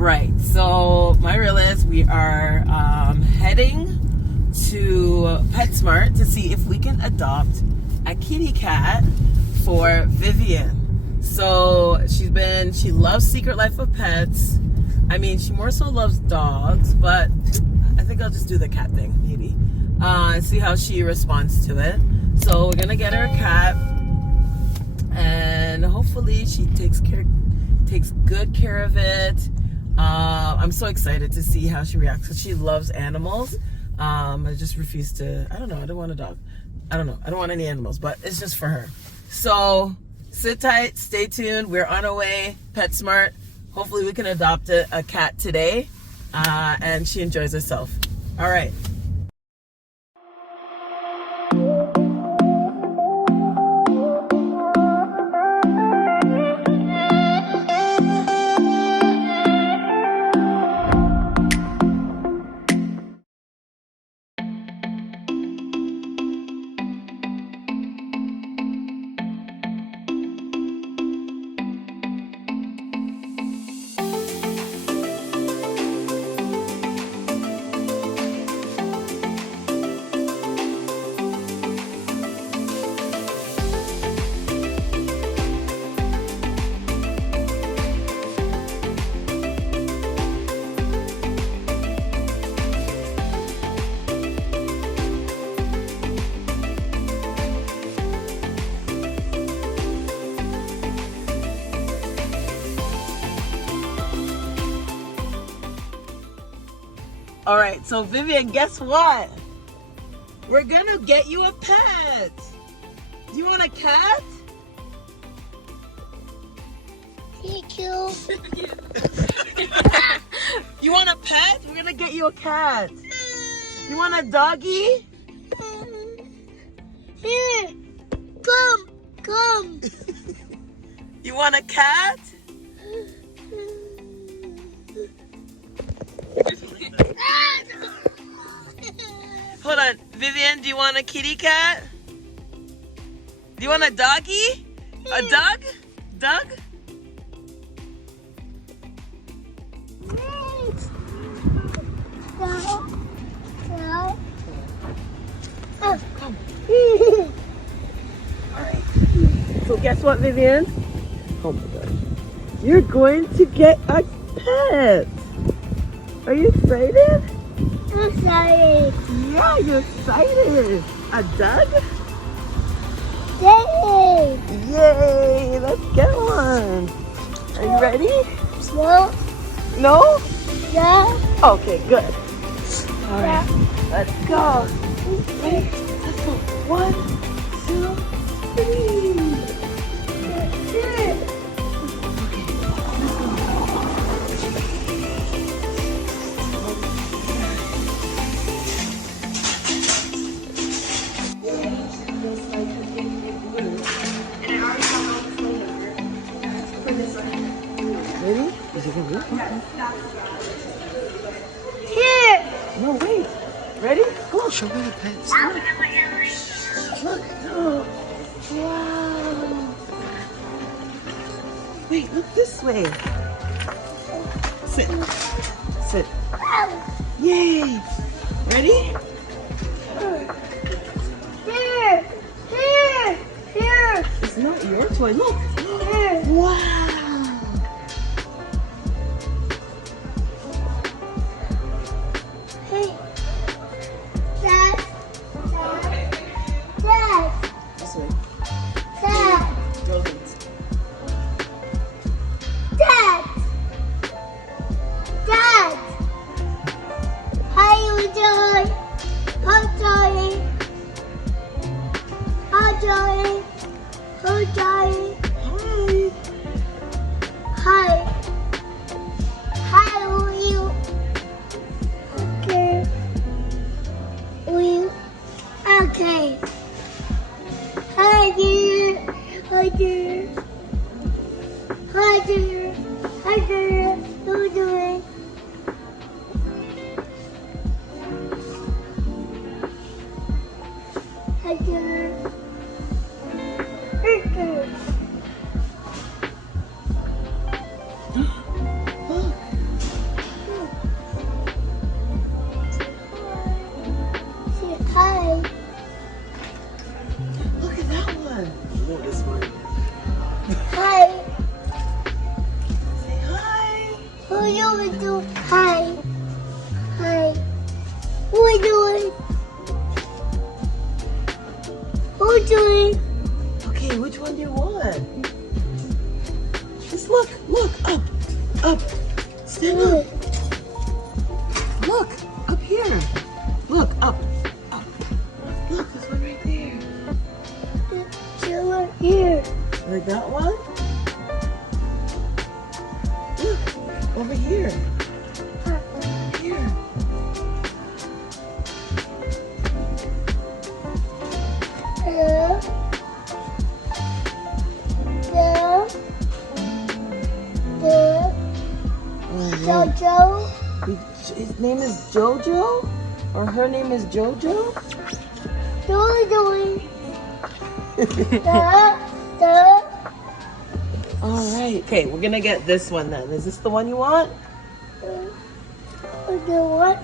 Right, so my reel is we are heading to PetSmart to see if we can adopt a kitty cat for Vivian. So she loves Secret Life of Pets. I mean, she more so loves dogs, but I think I'll just do the cat thing, maybe. And see how she responds to it. So we're gonna get her a cat, and hopefully she takes good care of it. I'm so excited to see how she reacts because she loves animals. I just refuse to. I don't know. I don't want a dog. I don't know. I don't want any animals, but it's just for her. So sit tight, stay tuned. We're on our way. PetSmart. Hopefully we can adopt a cat today, and she enjoys herself. All right. All right, so Vivian, guess what? We're gonna get you a pet. Do you want a cat? Thank you. You want a pet? We're gonna get you a cat. You want a doggy? Here, come. You want a cat? Hold on, Vivian, do you want a kitty cat? Do you want a doggy? A dog? Doug? Come. Alright. So guess what, Vivian? Oh my God. You're going to get a pet. Are you excited? I'm excited. Yeah, you're excited. A Doug? Yay! Yay! Let's get one. Are you ready? No. No? Yeah. Okay, good. All right, let's go. Ready? Let's go. 1, 2, 3. Ready? Is it gonna be? Here. No, wait. Ready? Come on. Show me the pets. Look. Oh, wow. Wait, look this way. Sit. Sit. Yay. Ready? Here. It's not your toy. Look. Here. Wow. Hey. Dad. This way. Dad. Rodents. Dad. How you doing? How darling? Hi. you do? Hi. Hi. What are you doing? What are you doing? Okay, which one do you want? Just look, up, up. Stand up. Look, up here. Look, up. Look, there's one right there. You're here. Like that one? Look, over here. Here. Jojo. His name is Jojo? Or her name is Jojo? Jojo. All right. Okay, we're gonna get this one then. Is this the one you want? What?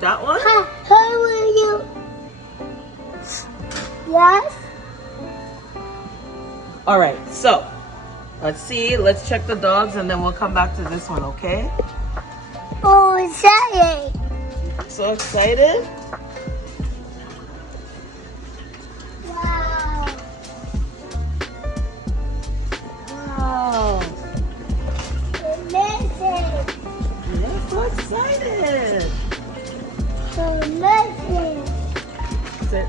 That one? Hi, how are you? Yes? All right. So, let's see. Let's check the dogs and then we'll come back to this one, okay? Oh, exciting. So excited? Wow. Wow. Amazing. Yeah, so excited. So amazing. Sit.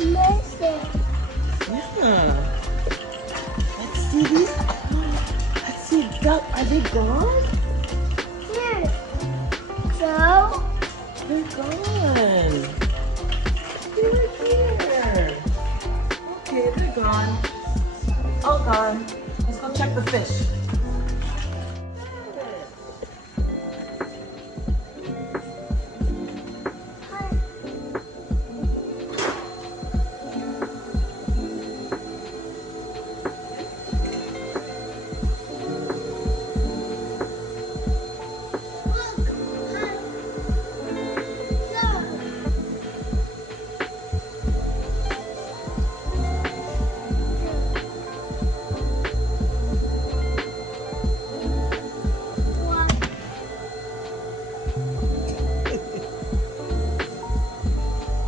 Amazing. Yeah. Let's see these. Let's see. Are they gone? Here. So, They're gone. They were here. Okay, they're gone. All gone. Let's go check the fish.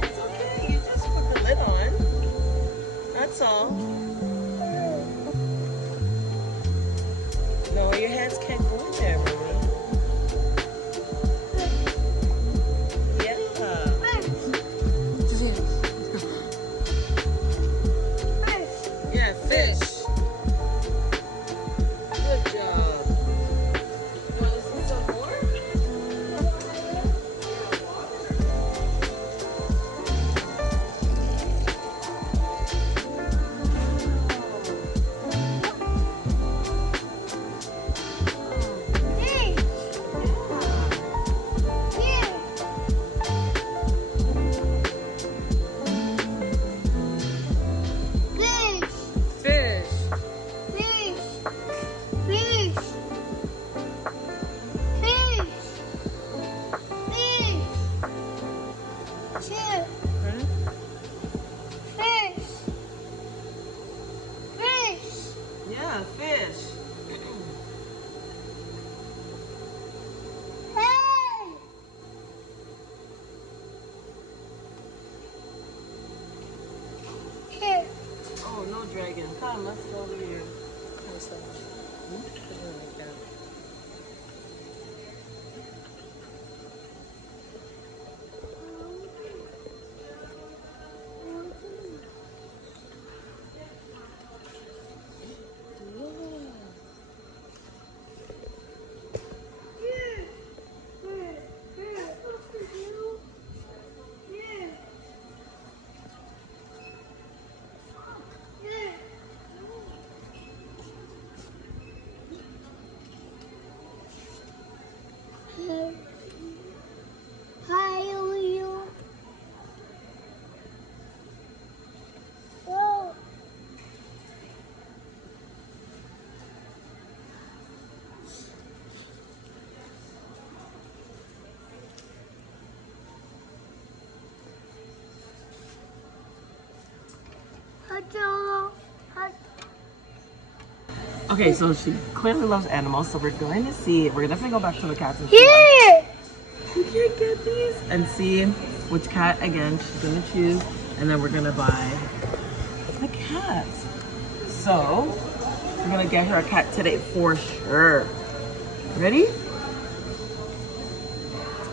It's okay. You just put the lid on. That's all. No, your hands can't go in there, mommy. Yeah. Yeah, fish. Good job. You want to see some more? Yeah, fish. Oh, no dragon. Come, let's go over here. Put it like that. Hi, how are you? Oh. Hi, Jojo. Hi. Okay, so she clearly loves animals, so we're going to see. We're definitely go back to the cats and see. Here. You can't get these and see which cat again she's gonna choose, and then we're gonna buy the cat. So we're gonna get her a cat today for sure. Ready?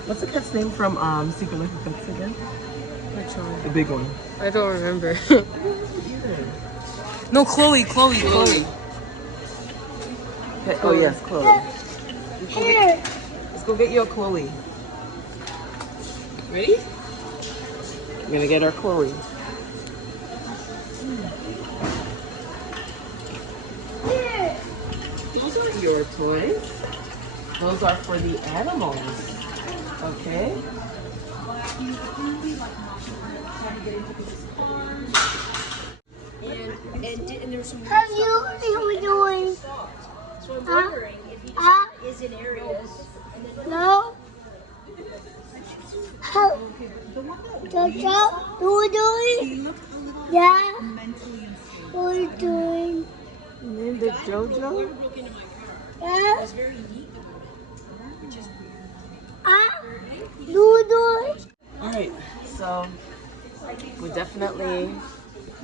What's the cat's name from Secret Life of Pets again? Which one? The big one. I don't remember. Either. No, Chloe. Okay, oh yes, Chloe. Here. Let's go get you a Chloe. Ready? We're gonna get our Chloe. Here. Those aren't your toys. Those are for the animals. Okay? And there's some How you doing? so I'm wondering if he is in areas and then No. How? Jojo, you doing? Yeah. What are you doing? You named it Jojo? Yeah. You doing? Alright, so we're definitely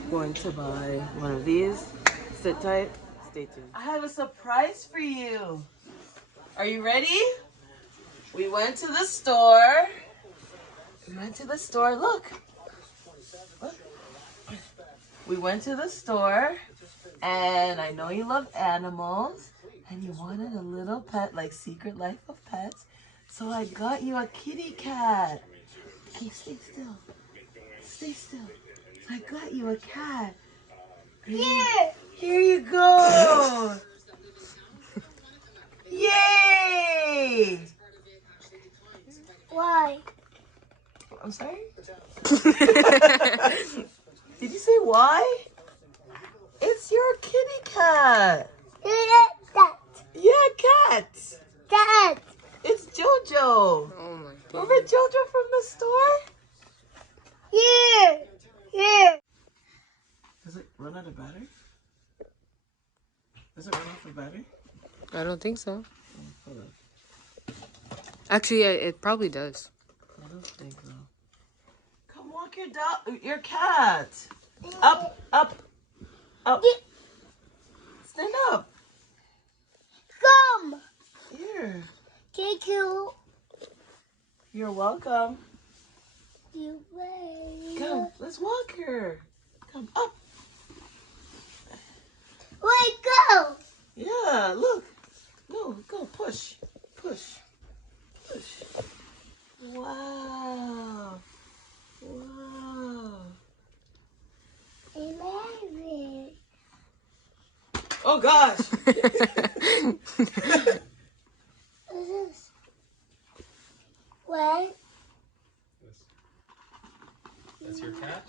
going to buy one of these. Sit tight, stay tuned. I have a surprise for you. Are you ready? We went to the store. Look. We went to the store, and I know you love animals, and you wanted a little pet like Secret Life of Pets, so I got you a kitty cat. Hey, stay still. Stay still. I got you a cat. Here. Here you go. Yay! Why? I'm sorry? Did you say why? It's your kitty cat. That. Yeah, cat. That. It's Jojo. Oh my god. Remember Jojo from the store? Here. Here. Does it run out of battery? Does it run off of battery? I don't think so. Hold on. Actually, it probably does. I don't think so. Come walk your dog, your cat. Up, up, up. Stand up. Come. Here. Thank you. You're welcome. You way. Come, let's walk her. Come up. Wait, go. Yeah, look. No, go, push. Push. Push. Wow. Wow. I love it. Oh gosh. What is this? What? That's your cat?